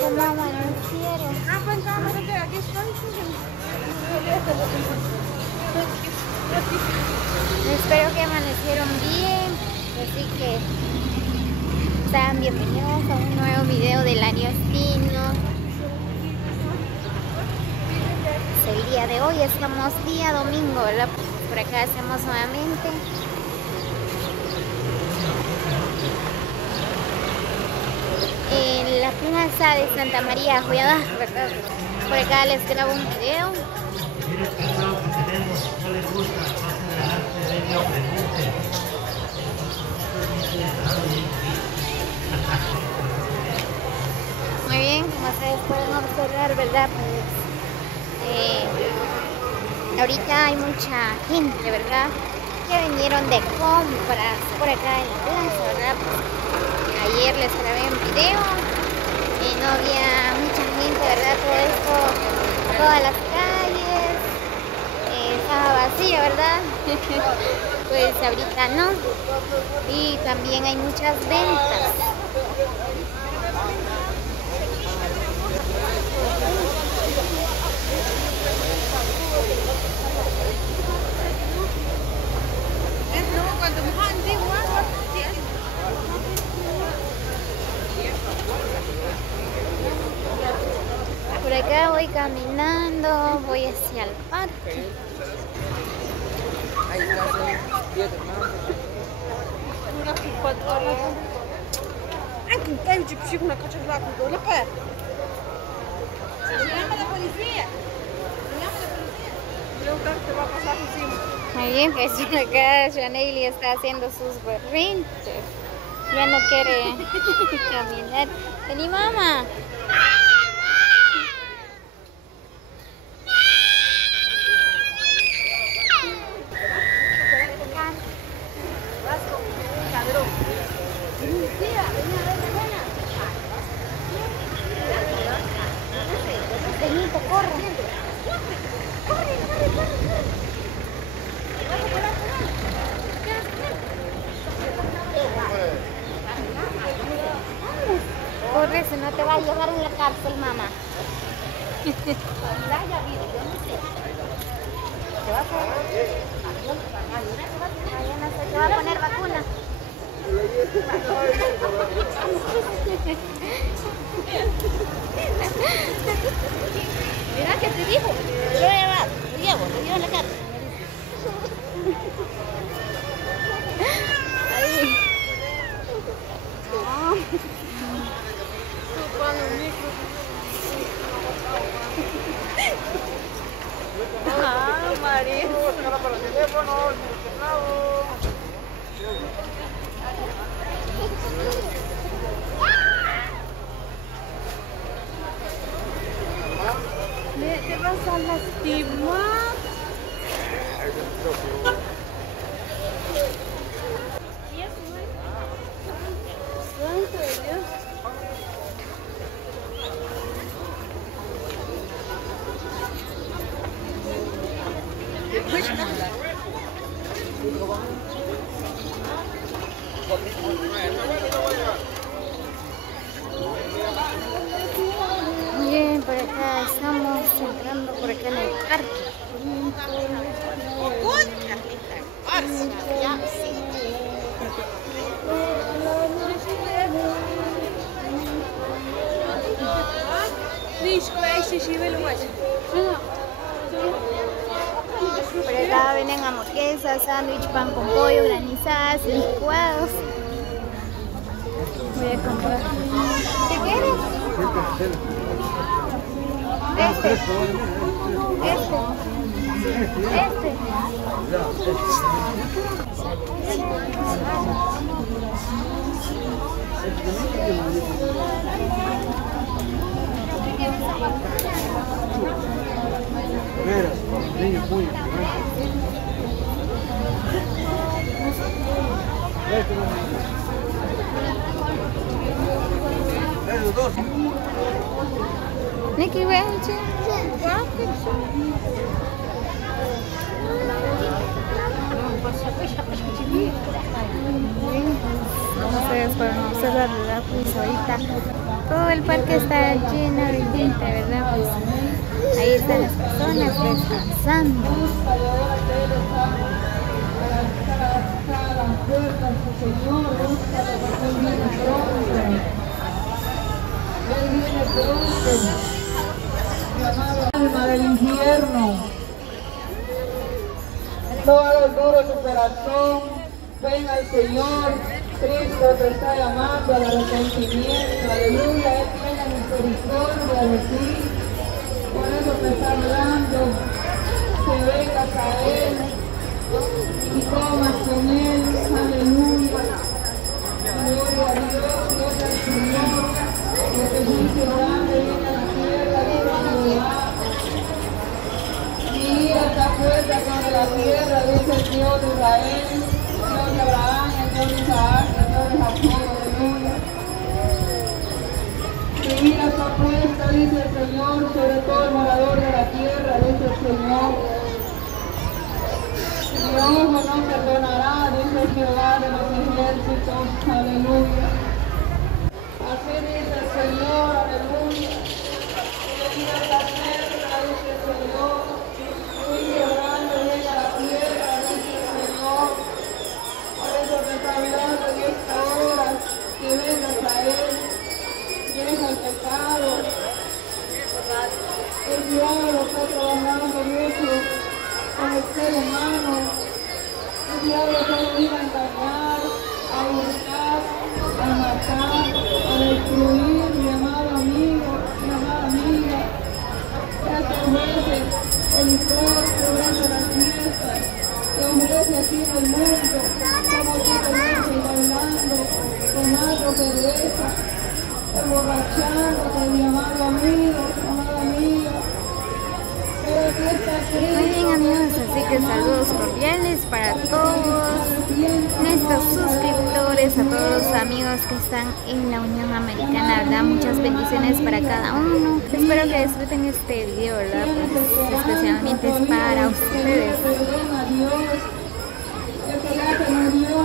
¿Cómo amanecieron? Ah, pues cámara que aquí estoy. Espero que amanecieron bien. Así que sean bienvenidos a un nuevo video del Ariostino. El día de hoy estamos día domingo, ¿verdad? Por acá estamos nuevamente. En la plaza de Santa María Joyada, ¿verdad? Por acá les grabo un video. Muy bien, como ustedes pueden observar, ¿verdad? Pues ahorita hay mucha gente, ¿verdad? Que vinieron de compras por acá en la plaza, ¿verdad? Ayer les grabé un video y no había mucha gente, ¿verdad? Todo esto, todas las calles estaba vacía, ¿verdad? Pues ahorita no. Y también hay muchas ventas. Por acá voy caminando, voy hacia el parque. Ahí está, son 10 hermanos. Anche un camion ci più una cosa là con la per. Llama a la policía. Llama a la policía. Yo creo que va a pasar encima. Muy bien, pues acá Janely está haciendo sus berrinches. Ya no quiere caminar. Vení, mamá. Benito, corre. Corre, corre, corre. Corre, si no te va a llevar en la cárcel, mamá. Te va a poner vacuna. Mira que te dijo, lo voy a llevar, lo llevo en la cárcel. Ahí. Ah, María. Te vas a lastimar. Santo de Dios. Bien, por acá estamos entrando por acá en el parque. Por acá venden hamburguesas, sándwich, pan con pollo, granizadas, licuados. Voy a comprar. ¿Qué quieres? Este. Nicky Ranch. Ustedes pueden observar, ¿verdad? Pues ahorita todo el parque está lleno de gente, ¿verdad? Pues ahí están las personas descansando. Alma del infierno, no hagas duro tu corazón, ven al Señor, Cristo te está llamando al arrepentimiento, aleluya, Él tiene misericordia de ti, por eso te está hablando, que vengas a Él y comas con Él, aleluya, gloria a Dios, gloria al Señor, porque juicio grande viene a la tierra, dice Jehová. Mi ira está fuerte sobre la tierra, dice el Dios de Israel, el Dios de Abraham, el Dios de Isaac, el Dios de Jacob, aleluya. Mi ira está puesta, dice el Señor, sobre todo el morador de la tierra, dice el Señor. Mi ojo no perdonará, dice Jehová de los ejércitos, aleluya. Así dice el Señor, aleluya. Mi ira está cerca, dice el Señor. Juicio grande llega a la tierra, dice el Señor. Por eso te está hablando en esta hora, que vengas a Él, deja el pecado. El diablo está trabajando mucho con el ser humano. El diablo solo viene a engañar, a hurtar, a matar, a destruir, mi amado amigo, mi amada amiga. Ya te ofrece el licor, te ofrece las fiestas, te ofrece aquí en el mundo, como tú te ves bailando, tomando cerveza, emborrachándote, mi amado amigo, mi amada amiga. Pero aquí está Cristo. Muy bien, amigos, así que saludos cordiales para todos nuestros suscriptores, a todos los amigos que están en la Unión Americana, ¿verdad? Muchas bendiciones para cada uno. Espero que disfruten este video, ¿verdad? Pues especialmente es para ustedes. El que ya se murió,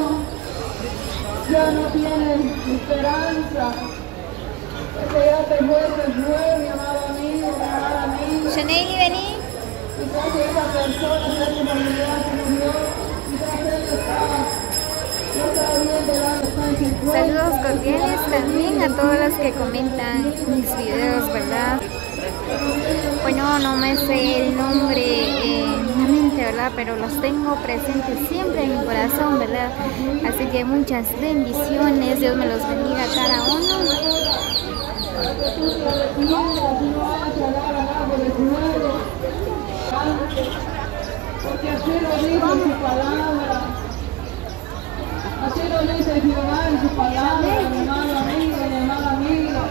ya no tiene esperanza. El que ya te fue, mi amado amigo, mi amada amiga. Chanel, vení. Quizás esa persona, esa familiar se murió, quizás él estaba, no estaba bien delante de su Saludos cordiales también a todos los que comentan mis videos, ¿verdad? Bueno, no me sé el nombre en la mente, ¿verdad? Pero los tengo presentes siempre en mi corazón, ¿verdad? Así que muchas bendiciones, Dios me los bendiga a cada uno. Porque así lo dice su palabra, así lo dice Jehová en su palabra, mi amado amigo, mi amada amiga.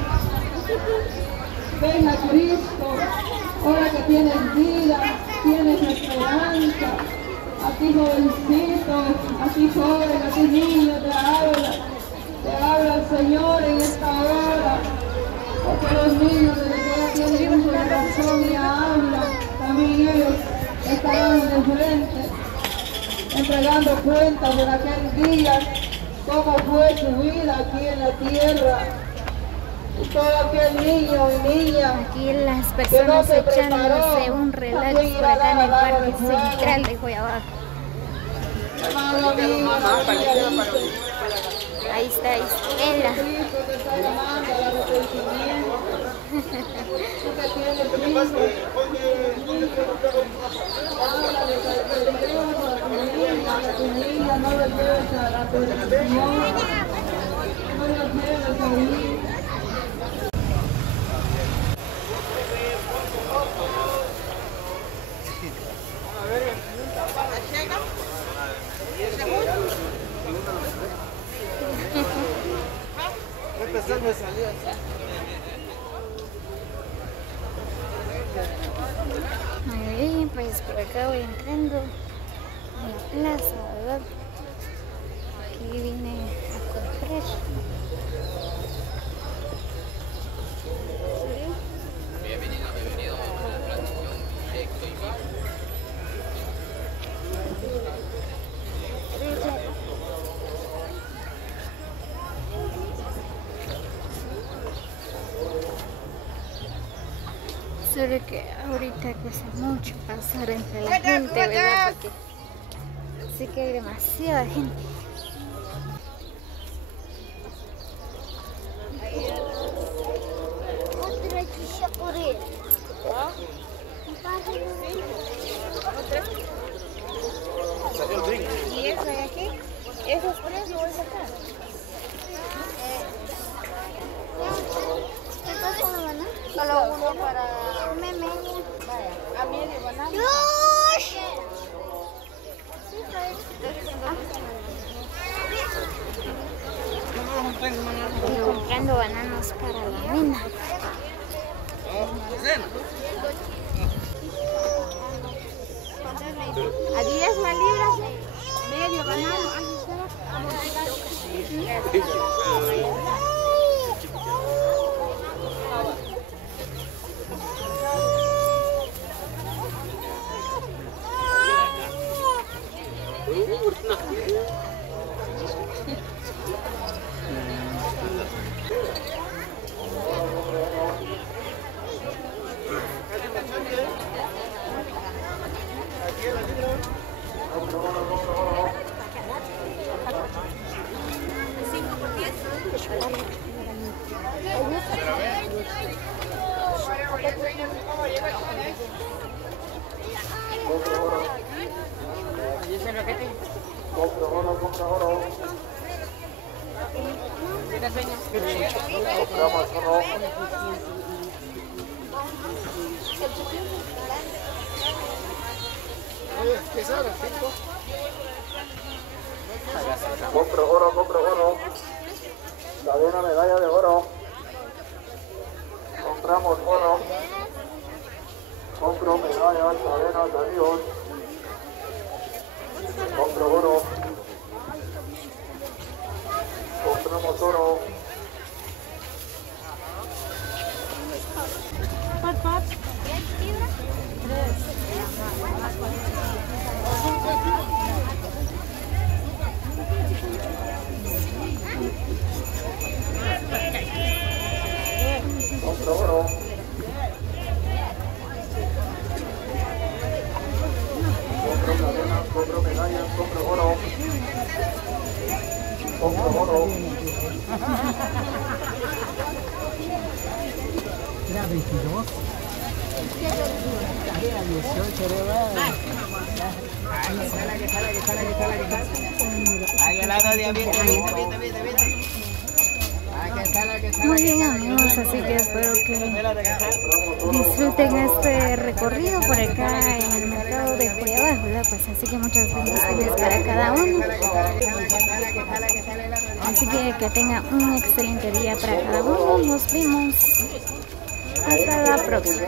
Ven a Cristo, ahora que tienes vida, tienes esperanza. Aquí jovencito, aquí joven, aquí niño, te habla el Señor en esta hora. Porque los niños desde que ya tienen uso de razón y hablan, también ellos estarán de frente, entregando cuentas en aquel día, cómo fue su vida aquí en la tierra. Y todo aquel niño y niña Aquí las personas echándose un relax por acá en el parque central de Guayabá. Ahí está Estela. Muy bien, pues por acá voy entrando a la plaza, ¿verdad? Aquí vine a comprar. Bienvenido a la transmisión directo y vivo. Solo que ahorita cuesta mucho pasar entre la gente, ¿verdad? Porque sí que hay demasiada gente. ¿Y eso de aquí? ¿Esos tres lo voy a sacar? ¿Qué pasa con la banana? Solo uno para... Come medio. Vaya, a medio banana. ¡Yush! Estoy comprando bananos para la mina. A 10 la libra, medio banano. Compro oro. Cadena medalla de oro. Compramos oro. Compro medallas, cadenas, anillos. Compro oro. Compramos oro. Compro oro. Compro cadenas, compro medallas, compro oro. Compro oro. Era 22. Era 18, Muy bien, amigos, así que espero que disfruten este recorrido por acá en el mercado de Joyabajo, ¿verdad? Pues así que muchas bendiciones para cada uno. Así que tengan un excelente día para cada uno. Nos vemos hasta la próxima.